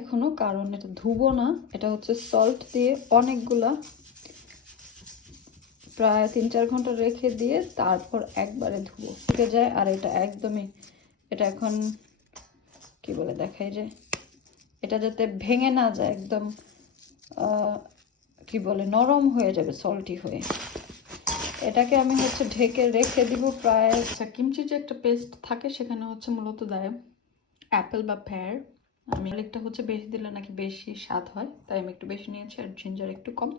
এখনো, কারণ এটা ধুবো না, এটা হচ্ছে সল্ট দিয়ে অনেকগুলা প্রায় 3-4 ঘন্টা রেখে দিয়ে তারপর একবারে ধুবো, থেকে যায়। আর এটা একদমই, এটা এখন কি বলে দেখাই যে এটা যাতে ভেঙে না যায়, একদম কি বলে নরম হয়ে যাবে সল্টি হয়ে। এটাকে আমি হচ্ছে ঢেকে রেখে দিব প্রায়। কিমচি যে একটা পেস্ট থাকে সেখানে হচ্ছে মূলত দেয় অ্যাপেল বা পেয়ার। আমি আরেকটা হচ্ছে বেশি দিলে নাকি বেশি স্বাদ হয়, তাই আমি একটু বেশি নিয়েছি, আর জিঞ্জার একটু কম।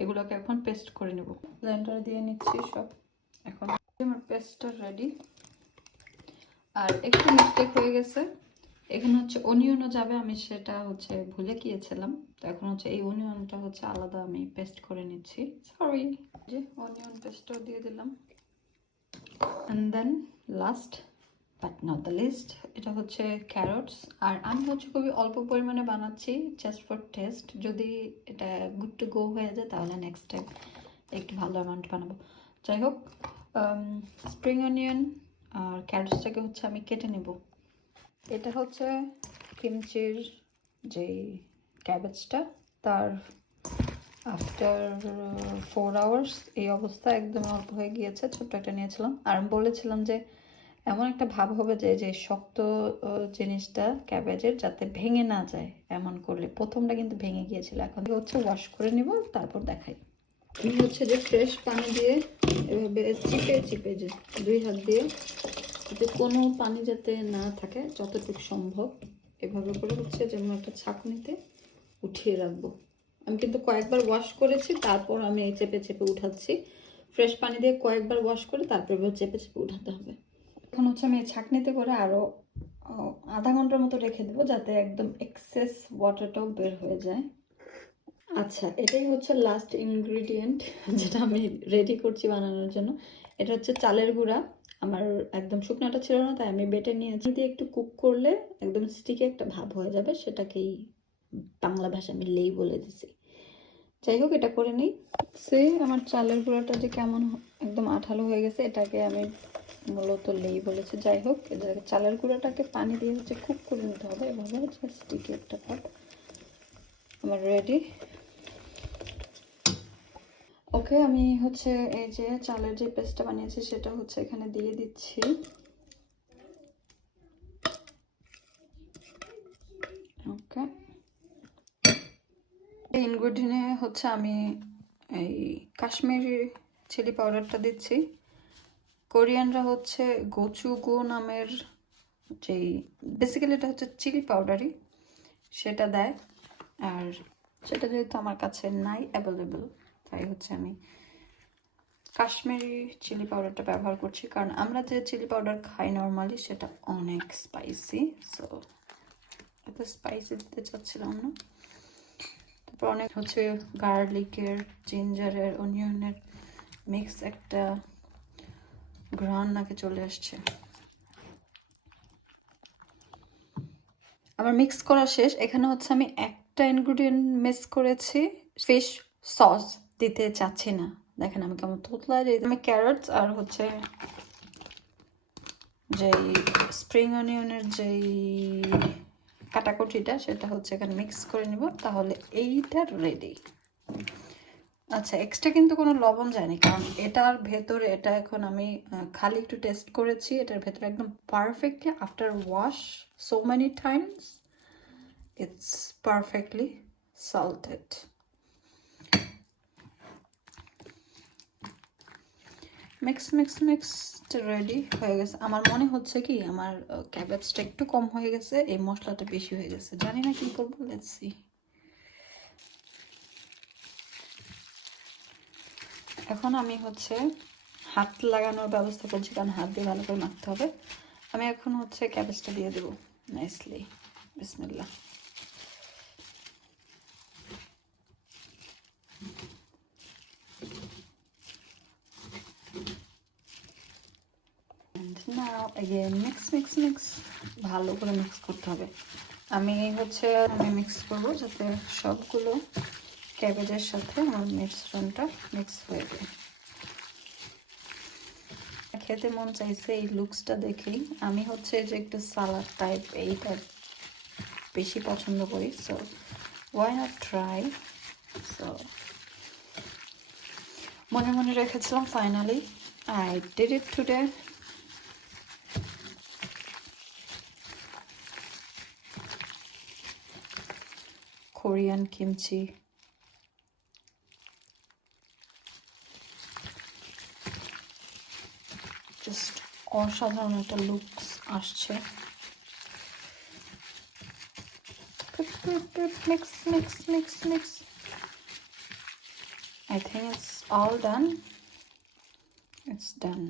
এগুলোকে এখন পেস্ট করে নেব, ব্লেন্ডারে দিয়ে নিচ্ছি সব। এখন আমার পেস্টটা রেডি। আর একটু মিস্টেক হয়ে গেছে, এখানে হচ্ছে অনিয়নও যাবে, আমি সেটা হচ্ছে ভুলে গিয়েছিলাম। তো এখন হচ্ছে এই অনিয়নটা হচ্ছে আলাদা আমি পেস্ট করে নিচ্ছি, সরি। যে অনিয়ন পেস্টও দিয়ে দিলাম। And then last but not the least, এটা হচ্ছে ক্যারটস। আর আমি হচ্ছে খুবই অল্প পরিমাণে বানাচ্ছি, জাস্ট ফর টেস্ট। যদি এটা গুড টু গো হয়ে যায় তাহলে নেক্সট টাইম একটু ভালো অ্যামাউন্ট বানাবো। যাই হোক, স্প্রিং অনিয়ন আর ক্যারটসটাকে হচ্ছে আমি কেটে নেব। এটা হচ্ছে কিমচির যেই ক্যাবেজটা, তার আফটার 4 আওয়ার্স এই অবস্থা, একদম অল্প হয়ে গিয়েছে। ছোট্ট একটা নিয়েছিলাম, আর আমি বলেছিলাম যে এমন একটা ভাব হবে যে যে শক্ত জিনিসটা ক্যাবেজের যাতে ভেঙে না যায়, এমন করলে। প্রথমটা কিন্তু ভেঙে গিয়েছিল। এখন হচ্ছে ওয়াশ করে নিব, তারপর দেখাই। আমি হচ্ছে যে ফ্রেশ পানি দিয়ে এভাবে চিপে চিপে, যে 2 হাত দিয়ে, যাতে কোনো পানি যাতে না থাকে যতটুকু সম্ভব, এভাবে করে হচ্ছে যেমন একটা ছাঁকনিতে উঠিয়ে রাখবো। আমি কিন্তু কয়েকবার ওয়াশ করেছি, তারপর আমি এই চেপে চেপে উঠাচ্ছি। ফ্রেশ পানি দিয়ে কয়েকবার ওয়াশ করে তারপর চেপে চেপে উঠাতে হবে। এখন হচ্ছে আমি এই ছাঁকনিতে করে আরও আধা ঘন্টার মতো রেখে দেবো, যাতে একদম এক্সেস ওয়াটারটাও বের হয়ে যায়। আচ্ছা, এটাই হচ্ছে লাস্ট ইনগ্রিডিয়েন্ট যেটা আমি রেডি করছি বানানোর জন্য। এটা হচ্ছে চালের গুঁড়া। আমার একদম শুকনাটা ছিল না, তাই আমি বেটে নিয়েছি। দিয়ে একটু কুক করলে একদম স্টিকে একটা ভাব হয়ে যাবে, সেটাকেই বাংলা ভাষা আমি লেই বলে দিছি। যাই হোক, এটা করে নিই। সে আমার চালের গুঁড়াটা যে কেমন একদম আঠালো হয়ে গেছে, এটাকে আমি মূলত লেই বলেছি। যাই হোক, চালের গুঁড়াটাকে পানি দিয়ে হচ্ছে কুক করে নিতে হবে, এভাবে হচ্ছে স্টিকে একটা ভাব। আমার রেডি। ওকে, আমি হচ্ছে এই যে চালের যে পেস্টটা বানিয়েছি সেটা হচ্ছে এখানে দিয়ে দিচ্ছি। ওকে, এই ইনগ্রিডিয়েন্টে হচ্ছে আমি এই কাশ্মীরি চিলি পাউডারটা দিচ্ছি। কোরিয়ানরা হচ্ছে গোচুগো নামের যেই, বেসিক্যালি এটা হচ্ছে চিলি পাউডারই, সেটা দেয়। আর সেটা যেহেতু আমার কাছে নাই অ্যাভেলেবল, তাই হচ্ছে আমি কাশ্মীরি চিলি পাউডারটা ব্যবহার করছি। কারণ আমরা যে চিলি পাউডার খাই নর্মালি, সেটা অনেক স্পাইসি, সো এত স্পাইসি দিতে চাচ্ছিলাম না। তারপর অনেক হচ্ছে গার্লিকের, জিঞ্জারের, অনিয়নের মিক্স একটা ঘ্রাণ নাকে চলে আসছে। আমার মিক্স করা শেষ। এখানে হচ্ছে আমি একটা ইনগ্রিডিয়েন্ট মিস করেছি, ফিশ সস দিতে চাচ্ছি না। দেখেন আমি কেমন তোতলা। যে আমি ক্যারটস আর হচ্ছে যেই স্প্রিং অনিয়নের যেই কাটাকুটিটা, সেটা হচ্ছে এখানে মিক্স করে নিব, তাহলে এইটা রেডি। আচ্ছা, এক্সট্রা কিন্তু কোনো লবণ যায়নি, কারণ এটার ভেতরে, এটা এখন আমি খালি একটু টেস্ট করেছি, এটার ভেতরে একদম perfectly after wash so many Times it's perfectly salted. Mix mix mixed ready হয়ে গেছে। আমার মনে হচ্ছে কি আমার ক্যাবেজটা একটু কম হয়ে গেছে, এই মশলাটা বেশি হয়ে গেছে, জানি না কি করবো, লেটস সি। এখন আমি হচ্ছে হাত লাগানোর ব্যবস্থা করছি, কারণ হাত দিয়ে ভালো করে মাখতে হবে। আমি এখন হচ্ছে ক্যাবেজটা দিয়ে দেবো নাইসলি। বিসমিল্লাহ। নাও এগেন মিক্স মিক্স মিক্স, ভালো করে মিক্স করতে হবে। আমি মিক্স করবো যাতে সবগুলো ক্যাবেজের সাথে আমার মিশ্রণটা মিক্স হয়ে যায়। খেতে মন চাইছে এই লুকসটা দেখেই। আমি হচ্ছে যে একটু সালাড টাইপ এই টাইপ বেশি পছন্দ করি, so why not try. So মনে মনে রেখেছিলাম, finally I did it today. Korean kimchi, just অসাধারণ একটা লুকস আসছে। Mix mix mix mix. I think it's all done. It's done.